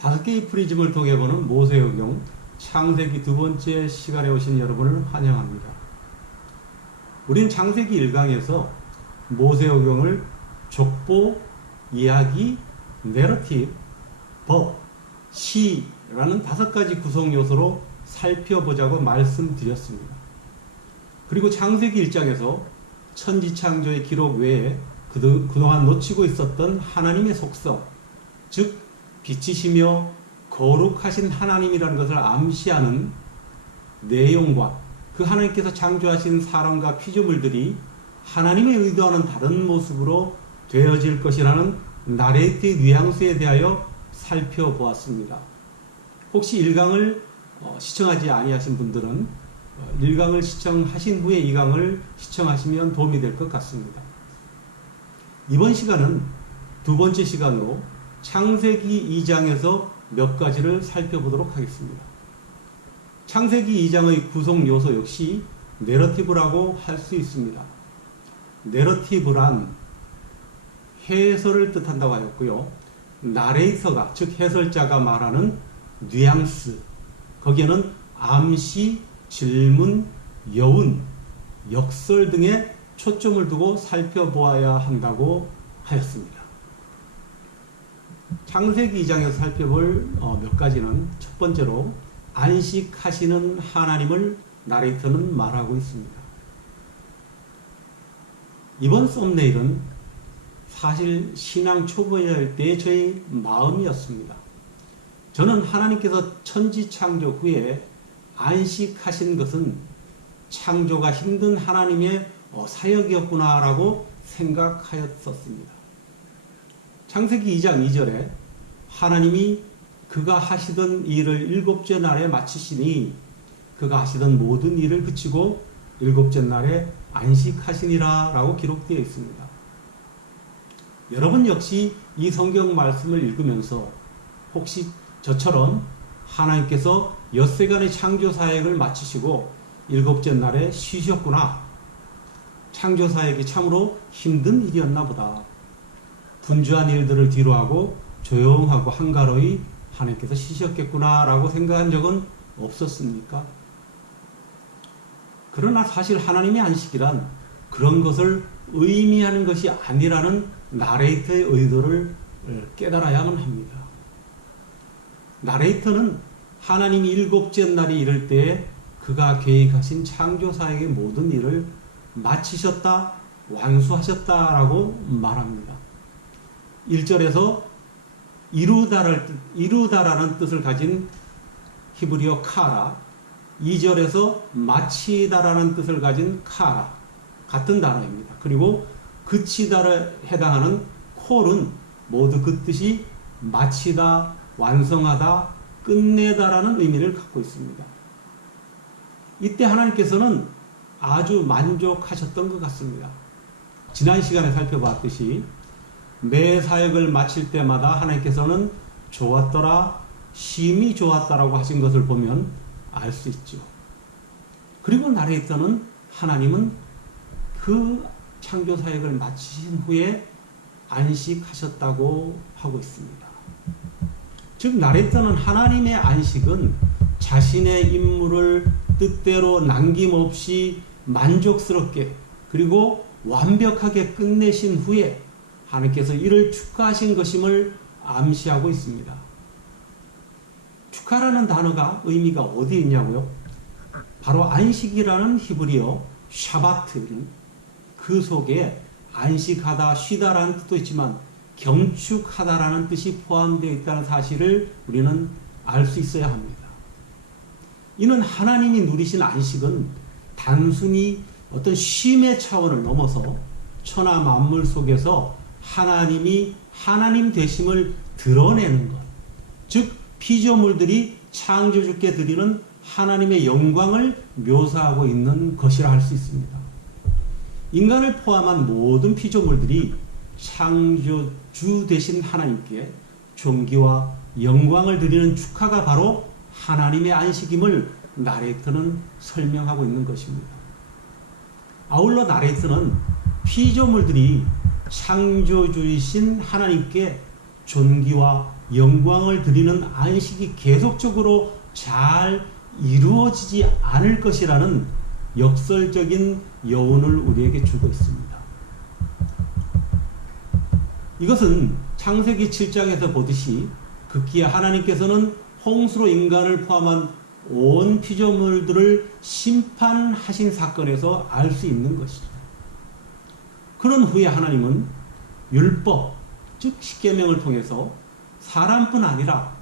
5개의 프리즘을 통해 보는 모세오경 창세기 2번째 시간에 오신 여러분을 환영합니다. 우린 창세기 1강에서 모세오경을 족보, 이야기, 내러티브, 법, 시라는 5가지 구성 요소로 살펴보자고 말씀드렸습니다. 그리고 창세기 1장에서 천지창조의 기록 외에 그동안 놓치고 있었던 하나님의 속성, 즉 빛이시며 거룩하신 하나님이라는 것을 암시하는 내용과 그 하나님께서 창조하신 사람과 피조물들이 하나님의 의도와는 다른 모습으로 되어질 것이라는 나레이트의 뉘앙스에 대하여 살펴보았습니다. 혹시 1강을 시청하지 아니하신 분들은 1강을 시청하신 후에 2강을 시청하시면 도움이 될 것 같습니다. 이번 시간은 2번째 시간으로 창세기 2장에서 몇 가지를 살펴보도록 하겠습니다. 창세기 2장의 구성 요소 역시 내러티브라고 할 수 있습니다. 내러티브란 해설을 뜻한다고 하였고요. 나레이터가, 즉 해설자가 말하는 뉘앙스, 거기에는 암시, 질문, 여운, 역설 등에 초점을 두고 살펴보아야 한다고 하였습니다. 창세기 2장에서 살펴볼 몇 가지는 첫 번째로 안식하시는 하나님을 나레이터는 말하고 있습니다. 이번 썸네일은 사실 신앙 초보일 때의 저의 마음이었습니다. 저는 하나님께서 천지 창조 후에 안식하신 것은 창조가 힘든 하나님의 사역이었구나라고 생각하였었습니다. 창세기 2장 2절에 하나님이 그가 하시던 일을 7째 날에 마치시니 그가 하시던 모든 일을 그치고 7째 날에 안식하시니라 라고 기록되어 있습니다. 여러분 역시 이 성경 말씀을 읽으면서 혹시 저처럼 하나님께서 엿새간의 창조 사역을 마치시고 7째 날에 쉬셨구나, 창조 사역이 참으로 힘든 일이었나 보다, 분주한 일들을 뒤로하고 조용하고 한가로이 하나님께서 쉬셨겠구나 라고 생각한 적은 없었습니까? 그러나 사실 하나님의 안식이란 그런 것을 의미하는 것이 아니라는 나레이터의 의도를 깨달아야만 합니다. 나레이터는 하나님이 7째 날이 이를 때에 그가 계획하신 창조 사역의 모든 일을 마치셨다, 완수하셨다라고 말합니다. 1절에서 이루다라는 뜻을 가진 히브리어 카라, 2절에서 마치다라는 뜻을 가진 카라, 같은 단어입니다. 그리고 그치다를 해당하는 콜은 모두 그 뜻이 마치다, 완성하다, 끝내다라는 의미를 갖고 있습니다. 이때 하나님께서는 아주 만족하셨던 것 같습니다. 지난 시간에 살펴봤듯이 매 사역을 마칠 때마다 하나님께서는 좋았더라, 심히 좋았다라고 하신 것을 보면 알 수 있죠. 그리고 나레이터는 하나님은 그 창조 사역을 마치신 후에 안식하셨다고 하고 있습니다. 즉 나레이터는 하나님의 안식은 자신의 임무를 뜻대로 남김없이 만족스럽게 그리고 완벽하게 끝내신 후에 하나님께서 이를 축하하신 것임을 암시하고 있습니다. 축하라는 단어가 의미가 어디에 있냐고요? 바로 안식이라는 히브리어 샤바트는 그 속에 안식하다, 쉬다라는 뜻도 있지만 경축하다라는 뜻이 포함되어 있다는 사실을 우리는 알 수 있어야 합니다. 이는 하나님이 누리신 안식은 단순히 어떤 쉼의 차원을 넘어서 천하 만물 속에서 하나님이 하나님 되심을 드러내는 것, 즉 피조물들이 창조주께 드리는 하나님의 영광을 묘사하고 있는 것이라 할 수 있습니다. 인간을 포함한 모든 피조물들이 창조주 되신 하나님께 존귀와 영광을 드리는 축하가 바로 하나님의 안식임을 나레이터는 설명하고 있는 것입니다. 아울러 나레이터는 피조물들이 창조주이신 하나님께 존귀와 영광을 드리는 안식이 계속적으로 잘 이루어지지 않을 것이라는 역설적인 여운을 우리에게 주고 있습니다. 이것은 창세기 7장에서 보듯이 급기야 하나님께서는 홍수로 인간을 포함한 온 피조물들을 심판하신 사건에서 알 수 있는 것이죠. 그런 후에 하나님은 율법, 즉 십계명을 통해서 사람뿐 아니라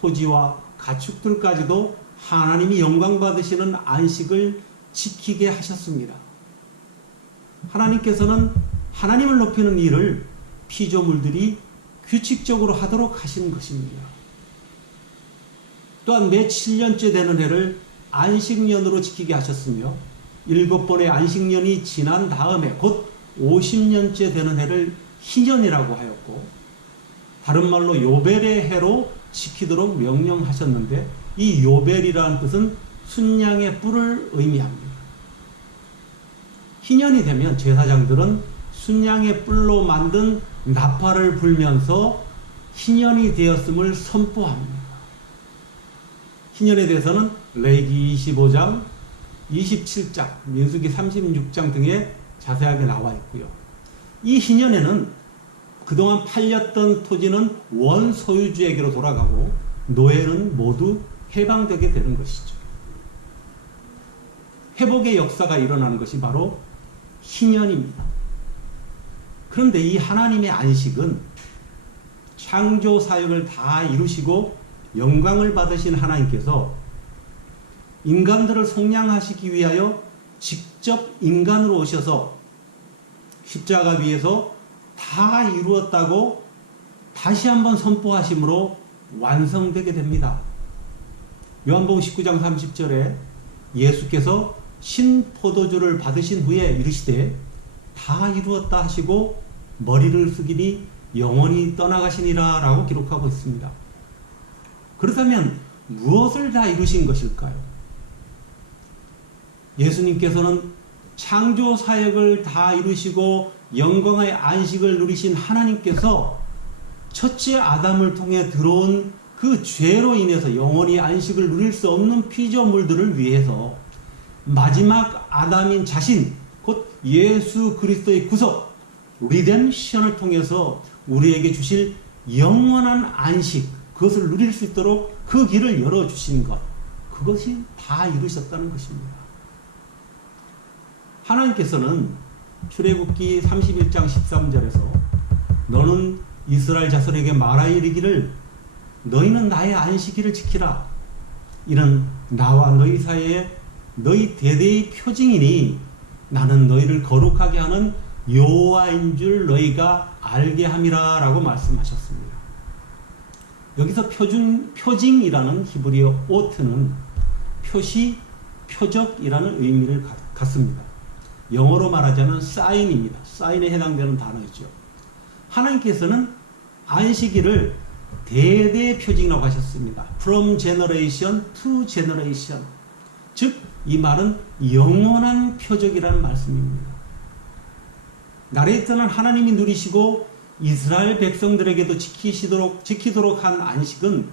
토지와 가축들까지도 하나님이 영광 받으시는 안식을 지키게 하셨습니다. 하나님께서는 하나님을 높이는 일을 피조물들이 규칙적으로 하도록 하신 것입니다. 또한 매 7년째 되는 해를 안식년으로 지키게 하셨으며 7번의 안식년이 지난 다음에 곧 50년째 되는 해를 희년이라고 하였고, 다른 말로 요벨의 해로 지키도록 명령하셨는데, 이 요벨이라는 뜻은 순양의 뿔을 의미합니다. 희년이 되면 제사장들은 순양의 뿔로 만든 나팔을 불면서 희년이 되었음을 선포합니다. 희년에 대해서는 레위기 25장, 27장, 민수기 36장 등에 자세하게 나와 있고요. 이 희년에는 그동안 팔렸던 토지는 원 소유주에게로 돌아가고 노예는 모두 해방되게 되는 것이죠. 회복의 역사가 일어나는 것이 바로 희년입니다. 그런데 이 하나님의 안식은 창조 사역을 다 이루시고 영광을 받으신 하나님께서 인간들을 속량하시기 위하여 직접 인간으로 오셔서 십자가 위에서 다 이루었다고 다시 한번 선포하심으로 완성되게 됩니다. 요한복음 19장 30절에 예수께서 신포도주를 받으신 후에 이르시되 다 이루었다 하시고 머리를 숙이니 영원히 떠나가시니라 라고 기록하고 있습니다. 그렇다면 무엇을 다 이루신 것일까요? 예수님께서는 창조 사역을 다 이루시고 영광의 안식을 누리신 하나님께서 첫째 아담을 통해 들어온 그 죄로 인해서 영원히 안식을 누릴 수 없는 피조물들을 위해서 마지막 아담인 자신, 곧 예수 그리스도의 구속, 리뎀션을 통해서 우리에게 주실 영원한 안식, 그것을 누릴 수 있도록 그 길을 열어주신 것, 그것이 다 이루셨다는 것입니다. 하나님께서는 출애굽기 31장 13절에서 너는 이스라엘 자손에게 말하 이르기를 너희는 나의 안식일을 지키라. 이는 나와 너희 사이에 너희 대대의 표징이니 나는 너희를 거룩하게 하는 여호와인 줄 너희가 알게 함이라 라고 말씀하셨습니다. 여기서 표징이라는 히브리어 오트는 표시, 표적이라는 의미를 갖습니다. 영어로 말하자면 사인입니다. 사인에 해당되는 단어이죠. 하나님께서는 안식일을 대대 표징이라고 하셨습니다. From generation to generation. 즉, 이 말은 영원한 표적이라는 말씀입니다. 나라에 떠난 하나님이 누리시고 이스라엘 백성들에게도 지키도록 한 안식은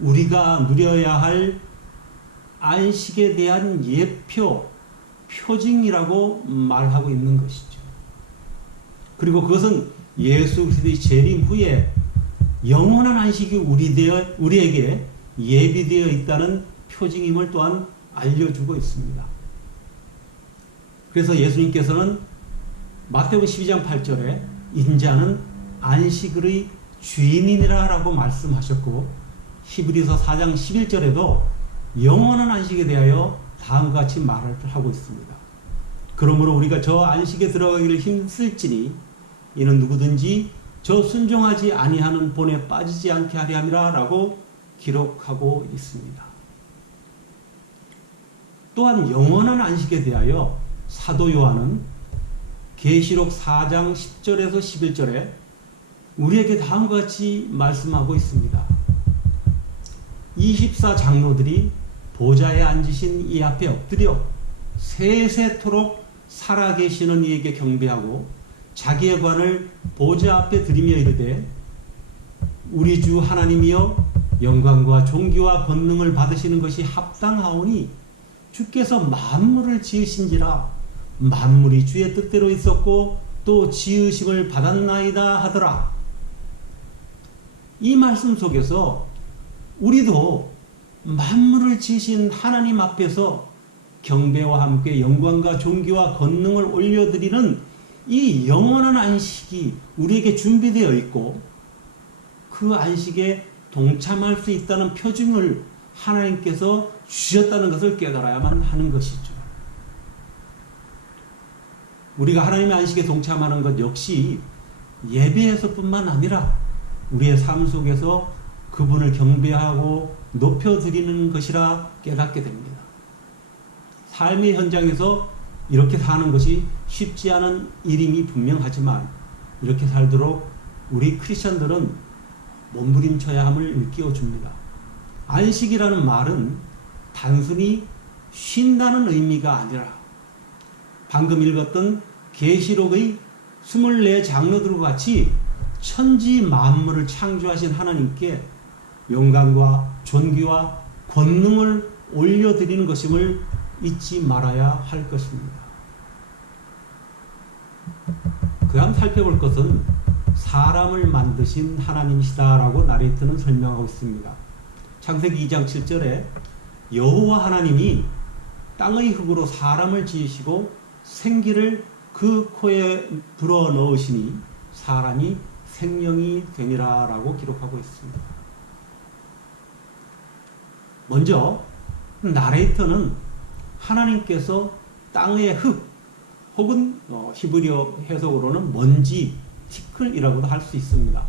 우리가 누려야 할 안식에 대한 예표, 표징이라고 말하고 있는 것이죠. 그리고 그것은 예수 그리스도의 재림 후에 영원한 안식이 우리에게 예비되어 있다는 표징임을 또한 알려주고 있습니다. 그래서 예수님께서는 마태복음 12장 8절에 인자는 안식일의 주인이니라 라고 말씀하셨고, 히브리서 4장 11절에도 영원한 안식에 대하여 다음과 같이 말을 하고 있습니다. 그러므로 우리가 저 안식에 들어가기를 힘쓸지니 이는 누구든지 저 순종하지 아니하는 본에 빠지지 않게 하려 함이라 라고 기록하고 있습니다. 또한 영원한 안식에 대하여 사도 요한은 계시록 4장 10절에서 11절에 우리에게 다음과 같이 말씀하고 있습니다. 24장로들이 보좌에 앉으신 이 앞에 엎드려 세세토록 살아계시는 이에게 경배하고 자기의 관을 보좌 앞에 들이며 이르되 우리 주 하나님이여 영광과 존귀와 권능을 받으시는 것이 합당하오니 주께서 만물을 지으신지라 만물이 주의 뜻대로 있었고 또 지으심을 받았나이다 하더라. 이 말씀 속에서 우리도 만물을 지으신 하나님 앞에서 경배와 함께 영광과 존귀와 권능을 올려드리는 이 영원한 안식이 우리에게 준비되어 있고 그 안식에 동참할 수 있다는 표징을 하나님께서 주셨다는 것을 깨달아야만 하는 것이죠. 우리가 하나님의 안식에 동참하는 것 역시 예배에서뿐만 아니라 우리의 삶 속에서 그분을 경배하고 높여드리는 것이라 깨닫게 됩니다. 삶의 현장에서 이렇게 사는 것이 쉽지 않은 일임이 분명하지만 이렇게 살도록 우리 크리스천들은 몸부림쳐야 함을 일깨워줍니다. 안식이라는 말은 단순히 쉰다는 의미가 아니라 방금 읽었던 계시록의 24장로들과 같이 천지 만물을 창조하신 하나님께 영광과 존귀와 권능을 올려드리는 것임을 잊지 말아야 할 것입니다. 그 다음 살펴볼 것은 사람을 만드신 하나님이시다라고 나레이터는 설명하고 있습니다. 창세기 2장 7절에 여호와 하나님이 땅의 흙으로 사람을 지으시고 생기를 그 코에 불어넣으시니 사람이 생명이 되니라 라고 기록하고 있습니다. 먼저 나레이터는 하나님께서 땅의 흙 혹은 히브리어 해석으로는 먼지, 티클이라고도 할 수 있습니다.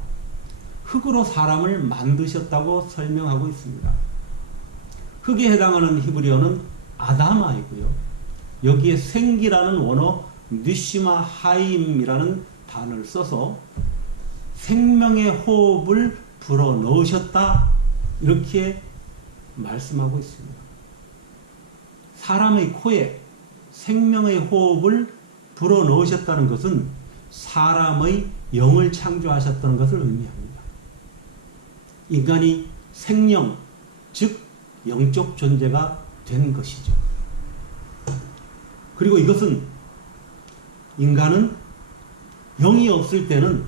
흙으로 사람을 만드셨다고 설명하고 있습니다. 흙에 해당하는 히브리어는 아다마이고요. 여기에 생기라는 원어 뉴시마 하임이라는 단어를 써서 생명의 호흡을 불어넣으셨다 이렇게 말씀하고 있습니다. 사람의 코에 생명의 호흡을 불어넣으셨다는 것은 사람의 영을 창조하셨다는 것을 의미합니다. 인간이 생명, 즉 영적 존재가 된 것이죠. 그리고 이것은 인간은 영이 없을 때는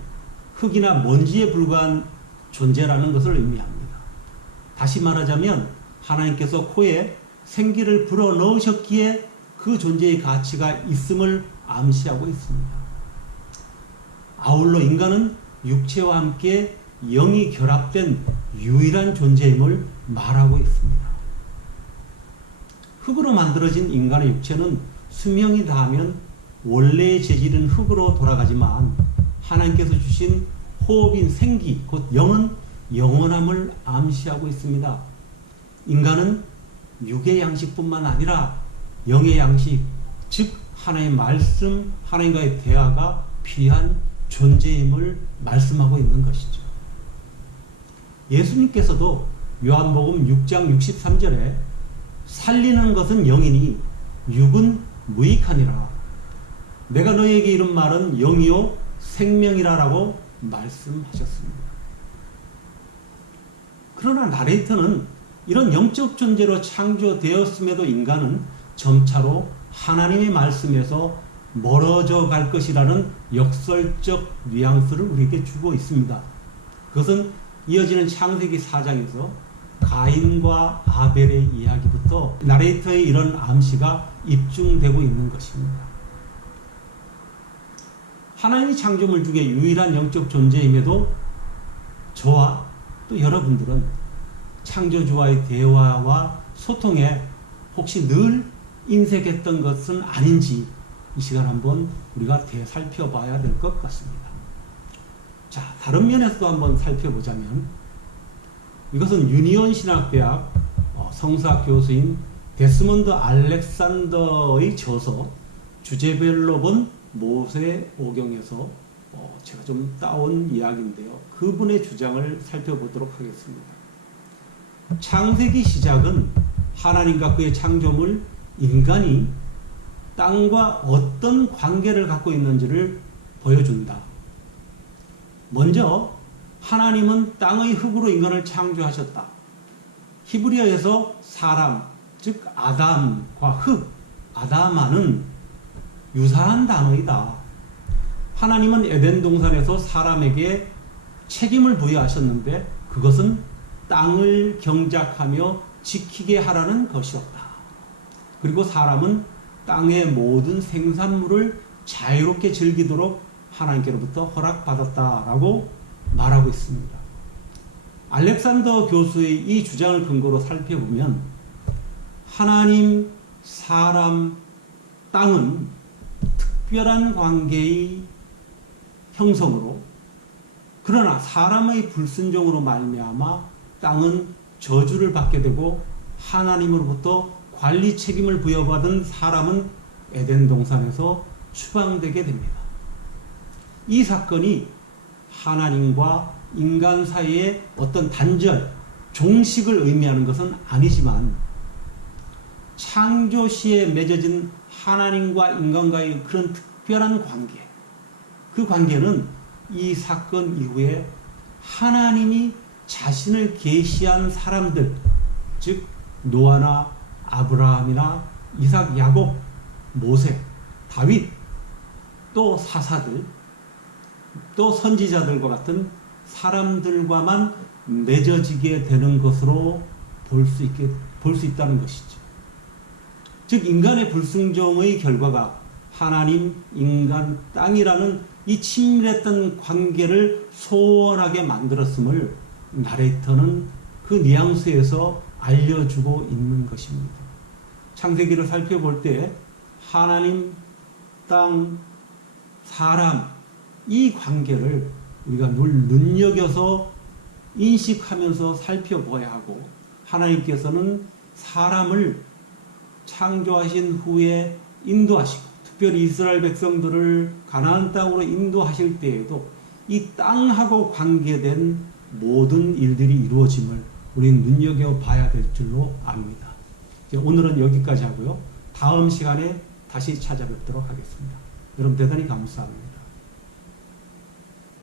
흙이나 먼지에 불과한 존재라는 것을 의미합니다. 다시 말하자면 하나님께서 코에 생기를 불어넣으셨기에 그 존재의 가치가 있음을 암시하고 있습니다. 아울러 인간은 육체와 함께 영이 결합된 유일한 존재임을 말하고 있습니다. 흙으로 만들어진 인간의 육체는 수명이 다하면 원래의 재질은 흙으로 돌아가지만 하나님께서 주신 호흡인 생기, 곧 영은 영원함을 암시하고 있습니다. 인간은 육의 양식뿐만 아니라 영의 양식, 즉 하나님의 말씀, 하나님과의 대화가 필요한 존재임을 말씀하고 있는 것이죠. 예수님께서도 요한복음 6장 63절에 살리는 것은 영이니 육은 무익하니라. 내가 너희에게 이른 말은 영이요 생명이라라고 말씀하셨습니다. 그러나 나레이터는 이런 영적 존재로 창조되었음에도 인간은 점차로 하나님의 말씀에서 멀어져 갈 것이라는 역설적 뉘앙스를 우리에게 주고 있습니다. 그것은 이어지는 창세기 4장에서 가인과 아벨의 이야기부터 나레이터의 이런 암시가 입증되고 있는 것입니다. 하나님이 창조물 중에 유일한 영적 존재임에도 저와 또 여러분들은 창조주와의 대화와 소통에 혹시 늘 인색했던 것은 아닌지 이 시간 한번 우리가 되살펴봐야 될 것 같습니다. 자, 다른 면에서도 한번 살펴보자면 이것은 유니온 신학대학 성사 교수인 데스몬드 알렉산더의 저서 주제별로 본 모세 오경에서 제가 좀 따온 이야기인데요. 그분의 주장을 살펴보도록 하겠습니다. 창세기 시작은 하나님과 그의 창조물 인간이 땅과 어떤 관계를 갖고 있는지를 보여준다. 먼저 하나님은 땅의 흙으로 인간을 창조하셨다. 히브리어에서 사람, 즉 아담과 흙, 아담아는 유사한 단어이다. 하나님은 에덴 동산에서 사람에게 책임을 부여하셨는데 그것은 땅을 경작하며 지키게 하라는 것이었다. 그리고 사람은 땅의 모든 생산물을 자유롭게 즐기도록 하나님께로부터 허락받았다라고 말하고 있습니다. 알렉산더 교수의 이 주장을 근거로 살펴보면 하나님, 사람, 땅은 특별한 관계의 형성으로, 그러나 사람의 불순종으로 말미암아 땅은 저주를 받게 되고 하나님으로부터 관리 책임을 부여받은 사람은 에덴 동산에서 추방되게 됩니다. 이 사건이 하나님과 인간 사이의 어떤 단절, 종식을 의미하는 것은 아니지만 창조 시에 맺어진 하나님과 인간과의 그런 특별한 관계, 그 관계는 이 사건 이후에 하나님이 자신을 계시한 사람들, 즉 노아나 아브라함이나 이삭, 야곱, 모세, 다윗, 또 사사들, 또 선지자들과 같은 사람들과만 맺어지게 되는 것으로 볼 수 있다는 것이죠. 즉 인간의 불순종의 결과가 하나님, 인간, 땅이라는 이 친밀했던 관계를 소원하게 만들었음을 나레이터는 그 뉘앙스에서 알려주고 있는 것입니다. 창세기를 살펴볼 때 하나님, 땅, 사람, 이 관계를 우리가 늘 눈여겨서 인식하면서 살펴보아야 하고, 하나님께서는 사람을 창조하신 후에 인도하시고, 특별히 이스라엘 백성들을 가나안 땅으로 인도하실 때에도 이 땅하고 관계된 모든 일들이 이루어짐을 우리는 눈여겨봐야 될 줄로 압니다. 오늘은 여기까지 하고요. 다음 시간에 다시 찾아뵙도록 하겠습니다. 여러분 대단히 감사합니다.